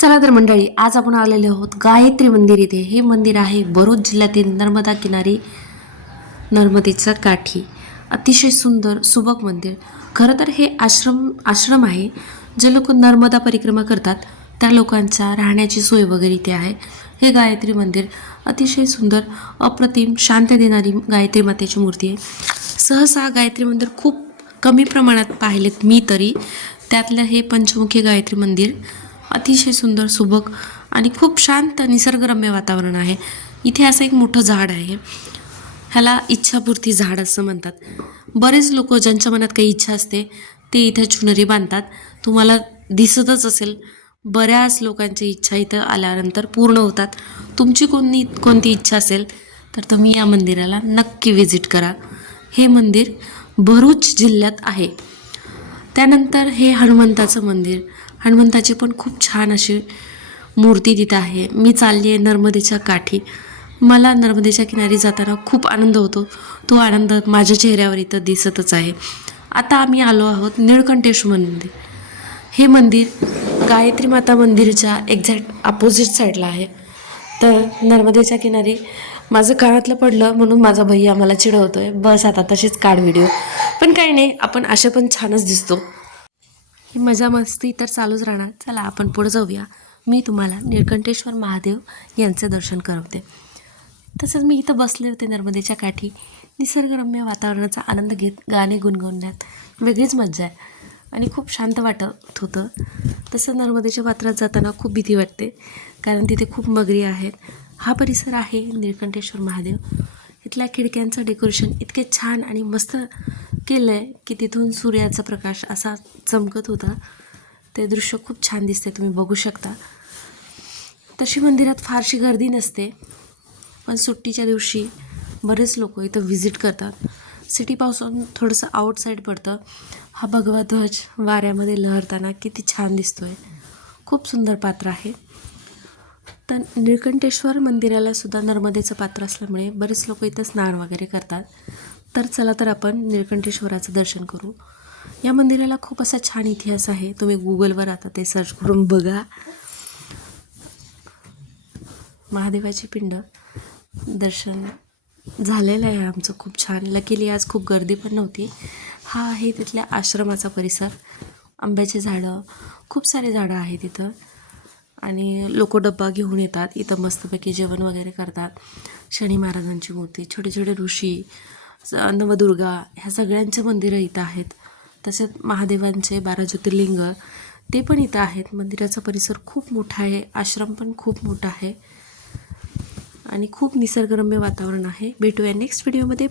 चला तर मंडळी, आज आपण आलेले आहोत गायत्री मंदिर इथे. हे मंदिर आहे भरूच जिल्ह्यातील नर्मदा किनारी, नर्मदेच्या काठी. अतिशय सुंदर सुबक मंदिर. खरं तर हे आश्रम आहे. जे लोक नर्मदा परिक्रमा करतात त्या लोकांच्या राहण्याची सोय वगैरे इथे आहे. हे गायत्री मंदिर अतिशय सुंदर, अप्रतिम, शांत देणारी गायत्री मातेची मूर्ती आहे. सहसा गायत्री मंदिर खूप कमी प्रमाणात पाहिलेत मी तरी. त्यातलं हे पंचमुखी गायत्री मंदिर अतिशय सुंदर, सुबक आणि खूप शांत निसर्गरम्य वातावरण आहे. इथे असं एक मोठं झाड आहे. ह्याला इच्छापूर्ती झाड असं म्हणतात. बरेच लोक ज्यांच्या मनात काही इच्छा असते ते इथे चुनरी बांधतात. तुम्हाला दिसतच असेल, बऱ्याच लोकांची इच्छा इथं आल्यानंतर पूर्ण होतात. तुमची कोणती इच्छा असेल तर तुम्ही या मंदिराला नक्की व्हिजिट करा. हे मंदिर भरूच जिल्ह्यात आहे. त्यानंतर हे हनुमंताचं मंदिर. हनुमंताची पण खूप छान अशी मूर्ती तिथं आहे. मी चालली आहे नर्मदेच्या काठी. मला नर्मदेच्या किनारी जाताना खूप आनंद होतो. तो आनंद माझ्या चेहऱ्यावर इथं दिसतच आहे. आता आम्ही आलो आहोत निळकंठेश्वर मंदिर. हे मंदिर गायत्री माता मंदिरच्या एक्झॅक्ट अपोजिट साईडला आहे. तर नर्मदेच्या किनारी माझं कानातलं पडलं म्हणून माझा भैया मला चिडवतोय, बस आता तशीच काढ व्हिडिओ. पण काही नाही, आपण असे पण छानच दिसतो. ही मजा मस्ती तर चालूच राहणार. चला आपण पुढे जाऊया. मी तुम्हाला निळकंठेश्वर महादेव यांचं दर्शन करवते. तसंच मी इथं बसले होते नर्मदेच्या काठी. निसर्गरम्य वातावरणाचा आनंद घेत गाणे गुणगुणण्यात वेगळीच मजा आहे आणि खूप शांत वाटत होतं. तसं नर्मदेच्या पात्रात जाताना खूप भीती वाटते, कारण तिथे खूप मगरी आहेत. हा परिसर आहे निळकंठेश्वर महादेव. इथल्या खिडक्यांचं डेकोरेशन इतके छान आणि मस्त केलं आहे की तिथून सूर्याचा प्रकाश असा चमकत होता. ते दृश्य खूप छान दिसते, तुम्ही बघू शकता. तशी मंदिरात फारशी गर्दी नसते, पण सुट्टीच्या दिवशी बरेच लोक इथं व्हिजिट करतात. सिटीपासून थोडंसं आउटसाईड पडतं. हा भगवा ध्वज वाऱ्यामध्ये लहरताना किती छान दिसतो आहे. खूप सुंदर पात्र आहे. तर निळकंठेश्वर मंदिराला सुद्धा नर्मदेचं पात्र असल्यामुळे बरेच लोक इथं स्नान वगैरे करतात. तर चला तर आपण निळकंठेश्वराचं दर्शन करू. या मंदिराला खूप असा छान इतिहास आहे. तुम्ही गुगलवर आता ते सर्च करून बघा. महादेवाची पिंड दर्शन झालेलं आहे आमचं खूप छान. लकीली आज खूप गर्दी पण नव्हती. हा आहे तिथल्या आश्रमाचा परिसर. आंब्याची झाडं, खूप सारे झाडं आहेत इथं आणि लोक डब्बा घेऊन येतात. इथं मस्तपैकी जेवण वगैरे करतात. शनी महाराजांची मूर्ती, छोटे छोटे ऋषी, नवदुर्गा, ह्या सगळ्यांचे मंदिरं इथं आहेत. तसेच महादेवांचे 12 ज्योतिर्लिंग ते पण इथं आहेत. मंदिराचा परिसर खूप मोठा आहे. आश्रम पण खूप मोठा आहे आणि खूप निसर्गरम्य वातावरण आहे. भेटूया नेक्स्ट व्हिडिओमध्ये.